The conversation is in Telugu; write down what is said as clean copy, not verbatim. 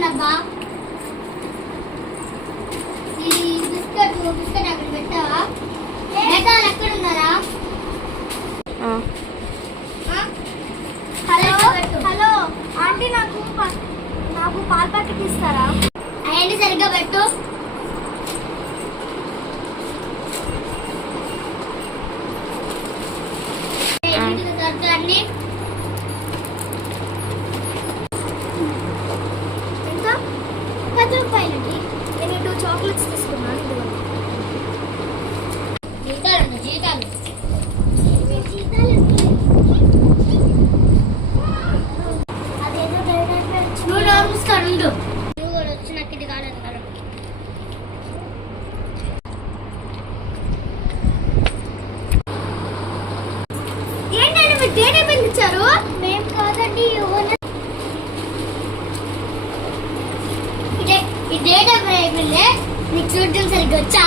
నబ్బా ఇది బిస్కెట్ అక్కడ పెట్టావా పెట్టాలి ఎక్కడ ఉన్నారా హలో హలో ఆంటీ నాకు పాల ప్యాకెట్ ఇస్తారా అయ్యండి సరిగ్గా పెట్టు అన్ని ఎంత 10 రూపాయలకి నేను 2 చాక్లెట్స్ తీసుకున్నాను జీతాలు నువ్వు నోరుస్తాడు నువ్వు కూడా వచ్చి నాకు ఇది కాలేదు కదా ఏంటంటే మీరు డేట్ అయిపోయింది ఇచ్చారు మేము కాదండి ఈ డేట్ అయిపోయింది నీకు చూడటం సరిగ్గా వచ్చా